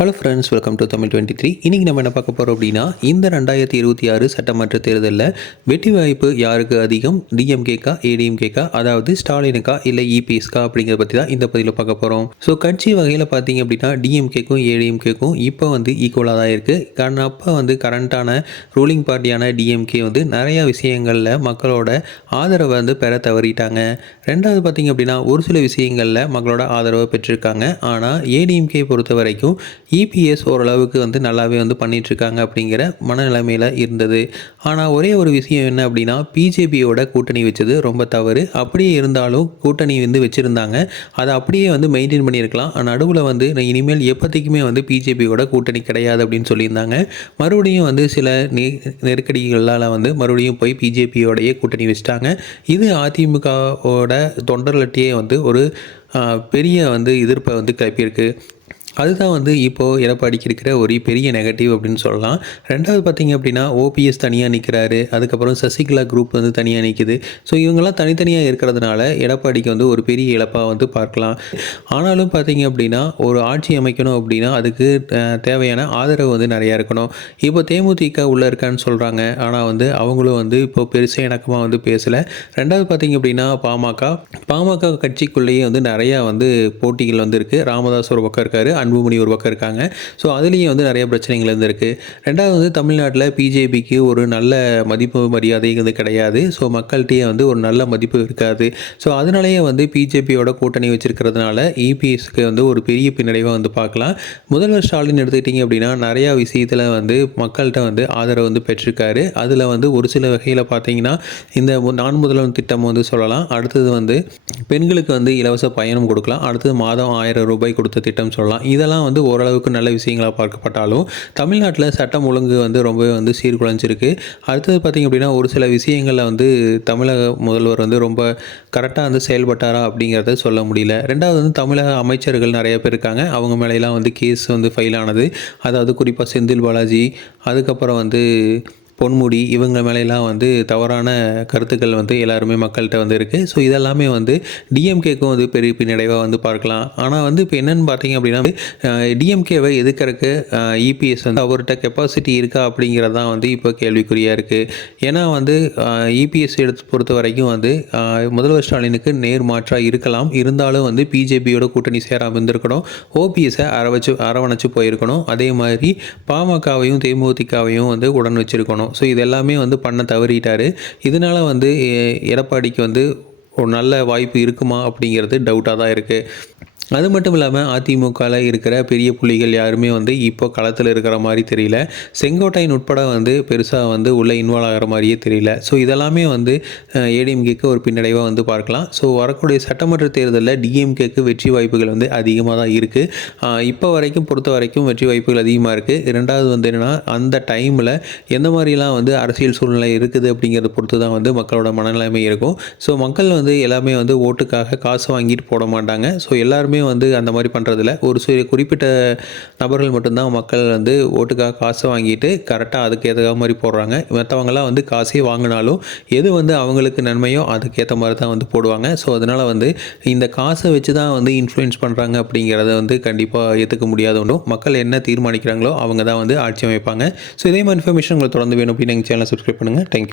Hello friends welcome to Tamil twenty three இன்றைக்கி நம்ம என்ன பார்க்க போகிறோம் அப்படின்னா இந்த ரெண்டாயிரத்தி இருபத்தி ஆறு சட்டமன்ற தேர்தலில் வெற்றி வாய்ப்பு யாருக்கு அதிகம்? டிஎம்கேக்கா ஏடிஎம்கேக்கா அதாவது ஸ்டாலினுக்கா இல்லை இபிஎஸ்கா அப்படிங்கிறத பற்றி தான் இந்த பதிவில் பார்க்க போகிறோம் ஸோ கட்சி வகையில் பார்த்தீங்க அப்படின்னா டிஎம்கேக்கும் ஏடிஎம்கேக்கும் இப்போ வந்து ஈக்குவலாக தான் இருக்குது காரணம் அப்போ வந்து கரண்ட்டான ரூலிங் பார்ட்டியான டிஎம்கே வந்து நிறையா விஷயங்களில் மக்களோட ஆதரவை வந்து பெற தவறிட்டாங்க. ரெண்டாவது பார்த்தீங்க அப்படின்னா ஒரு சில விஷயங்களில் மக்களோட ஆதரவை பெற்றிருக்காங்க. ஆனால் ஏடிஎம்கே பொறுத்த வரைக்கும் இபிஎஸ் ஓரளவுக்கு வந்து நல்லாவே வந்து பண்ணிகிட்ருக்காங்க அப்படிங்கிற மனநிலைமையில் இருந்தது. ஆனால் ஒரே ஒரு விஷயம் என்ன அப்படின்னா பிஜேபியோட கூட்டணி வச்சது ரொம்ப தவறு. அப்படியே இருந்தாலும் கூட்டணி வந்து வச்சுருந்தாங்க. அதை அப்படியே வந்து மெயின்டைன் பண்ணியிருக்கலாம். நடுவில் வந்து நான் இனிமேல் எப்போதைக்குமே வந்து பிஜேபியோட கூட்டணி கிடையாது அப்படின்னு சொல்லியிருந்தாங்க. மறுபடியும் வந்து சில நெ நெருக்கடிகளால் வந்து மறுபடியும் போய் பிஜேபியோடையே கூட்டணி வச்சுட்டாங்க. இது அதிமுகவோட தொண்டர்கள்ட்டையே வந்து ஒரு பெரிய வந்து எதிர்ப்பை வந்து கிளப்பியிருக்கு. அதுதான் வந்து இப்போது எடப்பாடிக்கு இருக்கிற ஒரு பெரிய நெகட்டிவ் அப்படின்னு சொல்லலாம். ரெண்டாவது பார்த்தீங்க அப்படின்னா ஓபிஎஸ் தனியாக நிற்கிறாரு அதுக்கப்புறம் சசிகலா குரூப் வந்து தனியாக நிற்கிது ஸோ இவங்கெல்லாம் தனித்தனியாக இருக்கிறதுனால எடப்பாடிக்கு வந்து ஒரு பெரிய இழப்பாக வந்து பார்க்கலாம். ஆனாலும் பார்த்தீங்க அப்படின்னா ஒரு ஆட்சி அமைக்கணும் அப்படின்னா அதுக்கு தேவையான ஆதரவு வந்து நிறையா இருக்கணும். இப்போ தேமுதிக உள்ளே இருக்கான்னு சொல்கிறாங்க ஆனால் வந்து அவங்களும் வந்து இப்போ பெருசாக இணக்கமாக வந்து பேசலை. ரெண்டாவது பார்த்தீங்க அப்படின்னா பாமக. பாமக கட்சிக்குள்ளேயே வந்து நிறையா வந்து போட்டிகள் வந்து இருக்குது ராமதாஸ் ஒரு பக்கம் இருக்காரு. அன்புமணி ஒரு பக்கம் இருக்காங்க. ஸோ அதுலேயும் வந்து நிறைய பிரச்சனைகள் இருந்திருக்கு. ரெண்டாவது வந்து தமிழ்நாட்டில் பிஜேபிக்கு ஒரு நல்ல மதிப்பு மரியாதை வந்து கிடையாது. ஸோ மக்கள்கிட்டயே வந்து ஒரு நல்ல மதிப்பு இருக்காது. ஸோ அதனாலேயே வந்து பிஜேபியோட கூட்டணி வச்சிருக்கிறதுனால இபிஎஸ்க்கு வந்து ஒரு பெரிய பின்னடைவாக வந்து பார்க்கலாம். முதல்வர் ஸ்டாலின் எடுத்துக்கிட்டிங்க அப்படின்னா நிறையா விஷயத்தில் வந்து மக்கள்கிட்ட வந்து ஆதரவு வந்து பெற்றிருக்காரு. அதில் வந்து ஒரு சில வகையில் பார்த்தீங்கன்னா இந்த மு- நான் முதல்வன் திட்டம் வந்து சொல்லலாம். அடுத்தது வந்து பெண்களுக்கு வந்து இலவச பயணம் கொடுக்கலாம். அடுத்தது மாதம் ஆயிரம் ரூபாய் கொடுத்த திட்டம் சொல்லலாம். இதெல்லாம் வந்து ஓரளவுக்கு நல்ல விஷயங்களாக பார்க்கப்பட்டாலும் தமிழ்நாட்டில் சட்டம் ஒழுங்கு வந்து ரொம்பவே வந்து சீர்குலைஞ்சிருக்கு. அடுத்தது பார்த்திங்க அப்படின்னா ஒரு சில விஷயங்களில் வந்து தமிழக முதல்வர் வந்து ரொம்ப கரெக்டாக வந்து செயல்பட்டாரா அப்படிங்கிறத சொல்ல முடியல. ரெண்டாவது வந்து தமிழக அமைச்சர்கள் நிறைய பேர் இருக்காங்க. அவங்க மேலையெல்லாம் வந்து கேஸ் வந்து ஃபைல் ஆனது. அதாவது குறிப்பாக செந்தில் பாலாஜி அதுக்கப்புறம் வந்து பொன்முடி இவங்க மேலெல்லாம் வந்து தவறான கருத்துக்கள் வந்து எல்லாருமே மக்கள்கிட்ட வந்து இருக்குது ஸோ இதெல்லாமே வந்து டிஎம்கேக்கும் வந்து பெரிய பின்னடைவாக வந்து பார்க்கலாம். ஆனால் வந்து இப்போ என்னென்னு பார்த்தீங்க அப்படின்னா டிஎம்கேவை எதுக்கிறதுக்கு இபிஎஸ் வந்து அவர்கிட்ட கெப்பாசிட்டி இருக்கா அப்படிங்கிறது தான் வந்து இப்போ கேள்விக்குறியாக இருக்குது ஏன்னா வந்து இபிஎஸ் எடுத்து பொறுத்த வரைக்கும் வந்து முதல்வர் ஸ்டாலினுக்கு நேர் மாற்றாக இருக்கலாம். இருந்தாலும் வந்து பிஜேபியோட கூட்டணி சேராமல் இருந்திருக்கணும். ஓபிஎஸை அரவச்சு அரவணைச்சு போயிருக்கணும். அதே மாதிரி பாமகவையும் தேமுதிகவையும் வந்து உடன் வச்சுருக்கணும். ஸோ இது எல்லாமே வந்து பண்ண தவறிட்டார். இதனால வந்து எடப்பாடிக்கு வந்து ஒரு நல்ல வாய்ப்பு இருக்குமா அப்படிங்கிறது டவுட்டாக தான் இருக்குது அது மட்டும் இல்லாமல் அதிமுகவில் இருக்கிற பெரிய புள்ளிகள் யாருமே வந்து இப்போ களத்தில் இருக்கிற மாதிரி தெரியல. செங்கோட்டையன் உட்பட வந்து பெருசாக வந்து உள்ளே இன்வால்வ் ஆகிற மாதிரியே தெரியல. ஸோ இதெல்லாமே வந்து ஏடிஎம்கேக்கு ஒரு பின்னடைவாக வந்து பார்க்கலாம். ஸோ வரக்கூடிய சட்டமன்ற தேர்தலில் டிஎம்கேக்கு வெற்றி வாய்ப்புகள் வந்து அதிகமாக தான் இருக்குது இப்போ வரைக்கும் பொறுத்த வரைக்கும் வெற்றி வாய்ப்புகள் அதிகமாக இருக்குது ரெண்டாவது வந்து என்னென்னா அந்த டைமில் எந்த மாதிரிலாம் வந்து அரசியல் சூழ்நிலை இருக்குது அப்படிங்கிறத பொறுத்து தான் வந்து மக்களோட மனநிலைமை இருக்கும். ஸோ மக்கள் வந்து எல்லாமே வந்து ஓட்டுக்காக காசு வாங்கிட்டு போட மாட்டாங்க. ஸோ எல்லாருமே வந்து அந்த மாதிரி பண்ணுறதில்ல ஒரு சில குறிப்பிட்ட நபர்கள் மட்டும்தான் மக்கள் வந்து ஓட்டுக்காக காசை வாங்கிட்டு கரெக்டாக அதுக்கு ஏற்ற மாதிரி போடுறாங்க. மற்றவங்கலாம் வந்து காசே வாங்கினாலும் எது வந்து அவங்களுக்கு நன்மையோ அதுக்கேற்ற மாதிரி தான் வந்து போடுவாங்க. ஸோ அதனால் வந்து இந்த காசை வச்சு தான் வந்து இன்ஃப்ளூயன்ஸ் பண்ணுறாங்க அப்படிங்கிறத வந்து கண்டிப்பாக ஏற்றுக்க முடியாத ஒன்றும் மக்கள் என்ன தீர்மானிக்கிறாங்களோ அவங்க தான் வந்து ஆட்சி அமைப்பாங்க. ஸோ இதே மாதிரி இன்ஃபர்மேஷன் உங்களுக்கு தொடர்ந்து வேணும் அப்படின்னு எங்கள் சேனலை சப்ஸ்கிரைப் பண்ணுங்கள் தேங்க்யூ